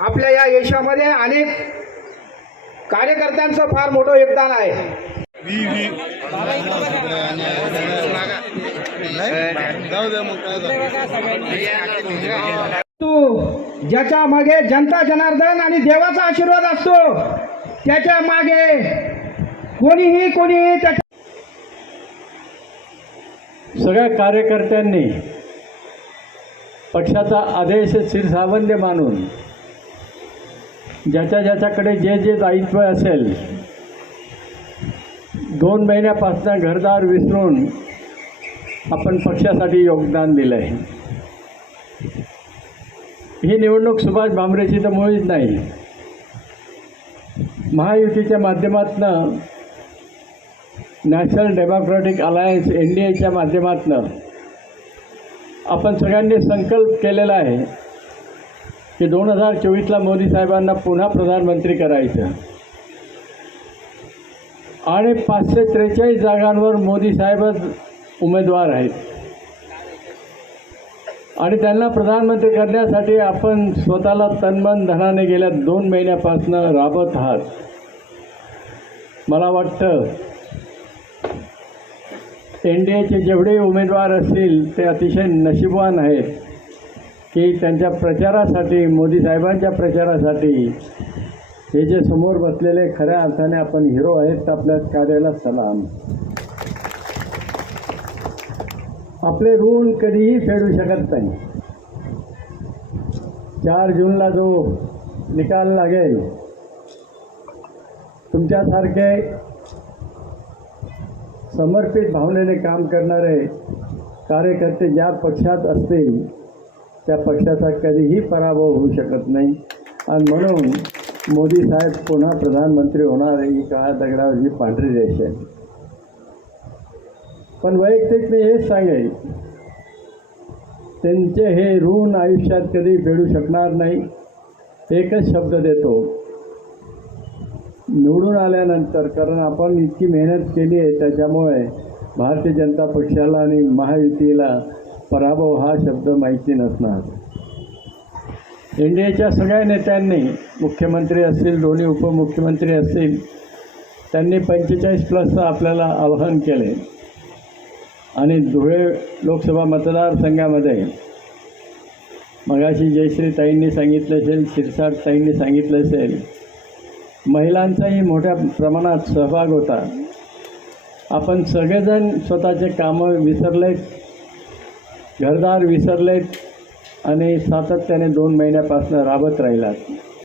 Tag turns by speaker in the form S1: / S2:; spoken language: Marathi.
S1: आपल्या या यशामध्ये अनेक कार्यकर्त्यांचं फार मोठं योगदान आहे.
S2: जाऊ दे मग काय
S1: तू ज्याच्या मागे जनता जनार्दन आणि देवाचा आशीर्वाद असतो त्याच्यामागे कोणीही कोणीही त्याच्या
S3: सगळ्या कार्यकर्त्यांनी पक्षाचा आदेश शिरसावंद मानून ज्याच्या ज्याच्याकडे जे जे दायित्व असेल दोन महिन्यापासून घरदार विसरून आपण पक्षासाठी योगदान दिलं आहे ही निवडणूक सुभाष भामरेची तर मुळीच नाही. महायुतीच्या माध्यमातनं National Democratic Alliance N D एच्या माध्यमातनं आपण सगळ्यांनी संकल्प केलेला आहे की दोन हजार चोवीसला मोदी साहेबांना पुन्हा प्रधानमंत्री करायचं. आणि पाचशे त्रेचाळीस जागांवर मोदी साहेबच उमेदवार आहेत. आणि त्यांना प्रधानमंत्री करण्यासाठी आपण स्वतःला तन्मन धनाने गेल्या दोन महिन्यापासून राबत आहात. मला वाटतं एन डी एचे जेवढे उमेदवार असतील ते अतिशय नशीबवान आहेत. की त्यांच्या प्रचारासाठी मोदी साहेबांच्या प्रचारासाठी हे जे समोर बसलेले खऱ्या अर्थाने आपण हिरो आहेत तर आपल्या कार्याला सलाम. आपले ऋण कधीही फेडू शकत नाही. चार जूनला जो निकाल लागेल तुमच्यासारखे समर्पित भावनेने काम करणारे कार्यकर्ते ज्या पक्षात असतील त्या पक्षाचा कधीही पराभव होऊ शकत नाही. आणि म्हणून मोदी साहेब पुन्हा प्रधानमंत्री होणार ही काळा दगडावरची पांढरी रेष आहे. पण वैयक्तिक मी हेच सांगेल त्यांचे हे ऋण आयुष्यात कधी फेडू शकणार नाही एकच शब्द देतो. निवडून आल्यानंतर कारण आपण इतकी मेहनत केली आहे त्याच्यामुळे भारतीय जनता पक्षाला आणि महायुतीला पराभव हा शब्द माहिती नसणार. एन डी एच्या सगळ्या नेत्यांनी मुख्यमंत्री असतील दोन्ही उपमुख्यमंत्री असतील त्यांनी पंचेचाळीस प्लसचं आपल्याला आवाहन केले. आणि धुळे लोकसभा मतदारसंघामध्ये मगाशी जयश्री ताईंनी सांगितलं असेल शिरसाट ताईंनी सांगितलं असेल महिलांचाही मोठ्या प्रमाणात सहभाग होता. आपण सगळेजण स्वतःचे कामं विसरले घरदार विसरलेत आणि सातत्याने दोन महिन्यापासून राबत राहिलात.